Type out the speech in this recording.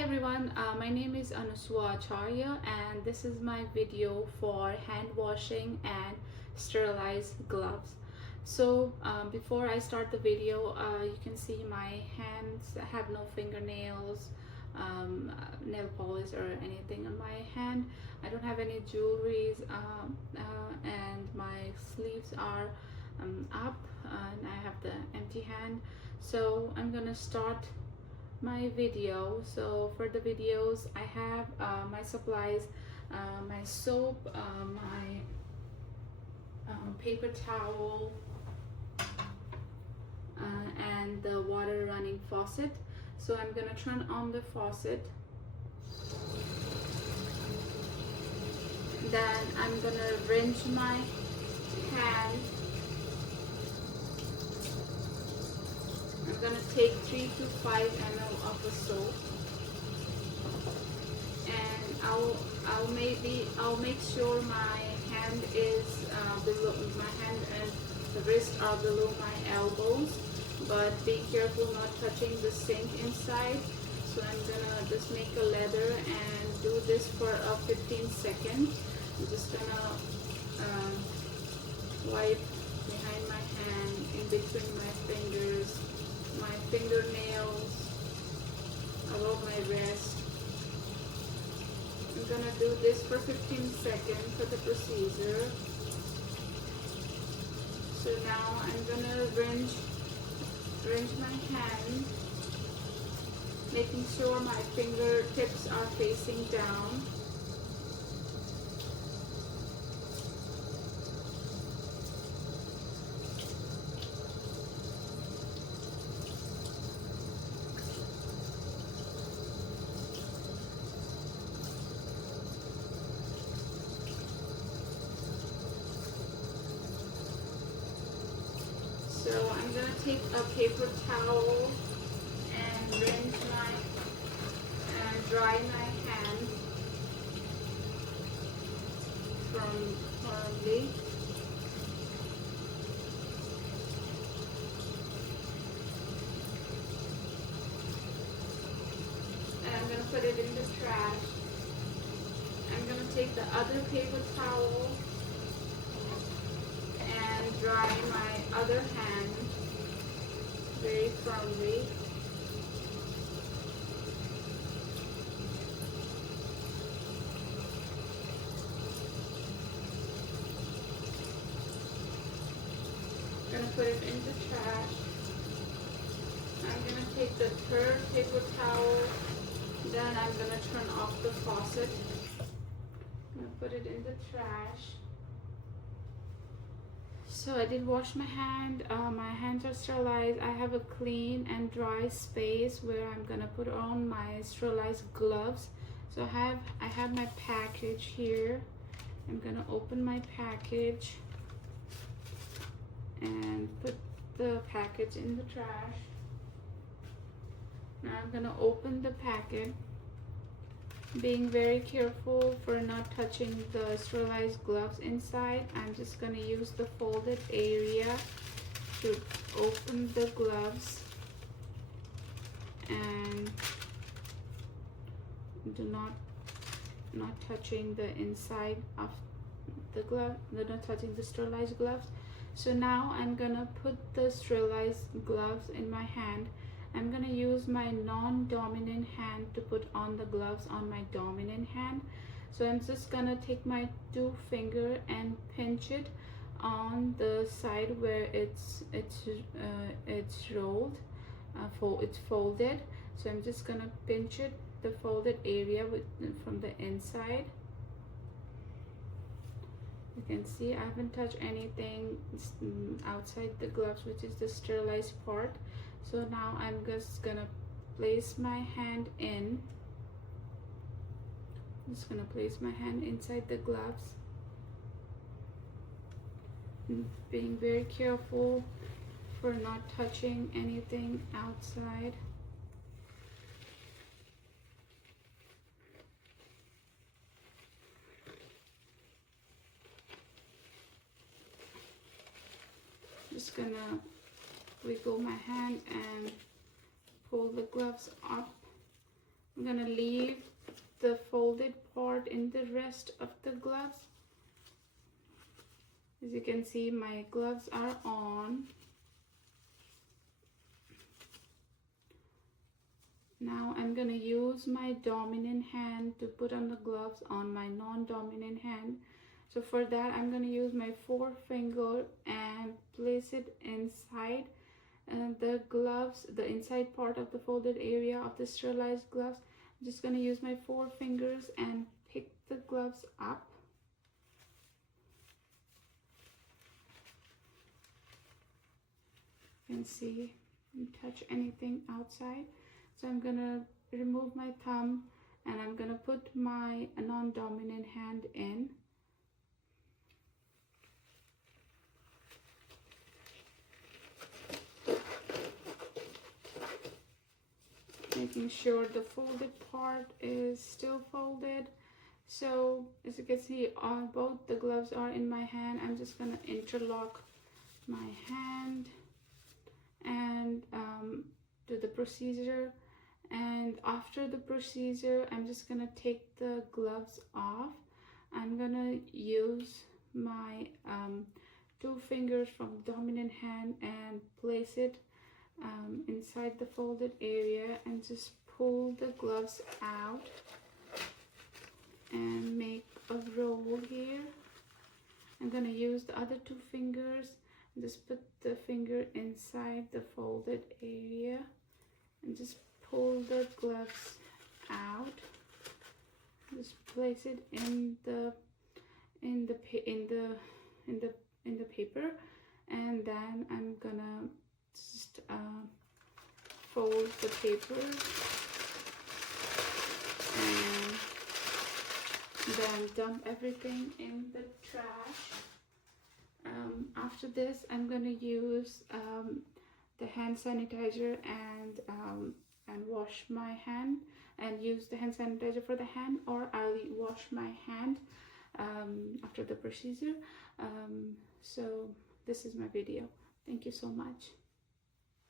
Hi everyone, my name is Anuswa Acharya and this is my video for hand washing and sterilized gloves. So before I start the video, you can see my hands have no fingernails, nail polish or anything on my hand. I don't have any jewelries and my sleeves are up and I have the empty hand. So I'm gonna start my video. So for the videos I have my supplies, my soap, my paper towel, and the water running faucet. So I'm gonna turn on the faucet, then I'm gonna rinse my hand. I'm gonna take 3 to 5 ml of the soap, and I'll make sure my hand is below my hand and the wrists are below my elbows, but be careful not touching the sink inside. So I'm gonna just make a lather and do this for 15 seconds. I'm just gonna wipe behind my hand, in between my fingers, my fingernails, along my wrist. I'm gonna do this for 15 seconds for the procedure. So now I'm gonna rinse my hand, making sure my fingertips are facing down. So I'm going to take a paper towel and dry my hand firmly. And I'm going to put it in the trash. I'm going to take the other paper towel and dry my other hand very firmly. I'm going to put it in the trash. I'm going to take the third paper towel, then I'm going to turn off the faucet. I'm going to put it in the trash. So I did wash my hand. My hands are sterilized. I have a clean and dry space where I'm gonna put on my sterilized gloves. So I have my package here. I'm gonna open my package and put the package in the trash. Now I'm gonna open the packet, being very careful for not touching the sterilized gloves inside. I'm just going to use the folded area to open the gloves, and do not touching the inside of the glove, not touching the sterilized gloves. So now I'm going to put the sterilized gloves in my hand. I'm going to use my non-dominant hand to put on the gloves on my dominant hand. So I'm just going to take my 2 finger and pinch it on the side where it's rolled, it's folded. So I'm just going to pinch it, the folded area from the inside. You can see I haven't touched anything outside the gloves, which is the sterilized part. So now I'm just gonna place my hand in. I'm just gonna place my hand inside the gloves, being very careful for not touching anything outside. Just gonna wiggle my hand and pull the gloves up I'm gonna leave the folded part in the rest of the gloves. As you can see, my gloves are on. Now I'm gonna use my dominant hand to put on the gloves on my non-dominant hand. So for that, I'm gonna use my forefinger and place it inside the gloves, the inside part of the folded area of the sterilized gloves. I'm just gonna use my fingers and pick the gloves up. You can see, touch anything outside. So I'm gonna remove my thumb and I'm gonna put my non-dominant hand in. Making sure the folded part is still folded. So as you can see, both the gloves are in my hand. I'm just gonna interlock my hand and do the procedure. And after the procedure, I'm just gonna take the gloves off. I'm gonna use my 2 fingers from the dominant hand and place it inside the folded area and just pull the gloves out and make a roll here. I'm gonna use the other 2 fingers and just put the finger inside the folded area and just pull the gloves out. Just place it in the paper, and then I'm gonna just fold the paper and then dump everything in the trash. After this, I'm gonna use the hand sanitizer and wash my hand and use the hand sanitizer for the hand, or I'll wash my hand after the procedure. So this is my video. Thank you so much.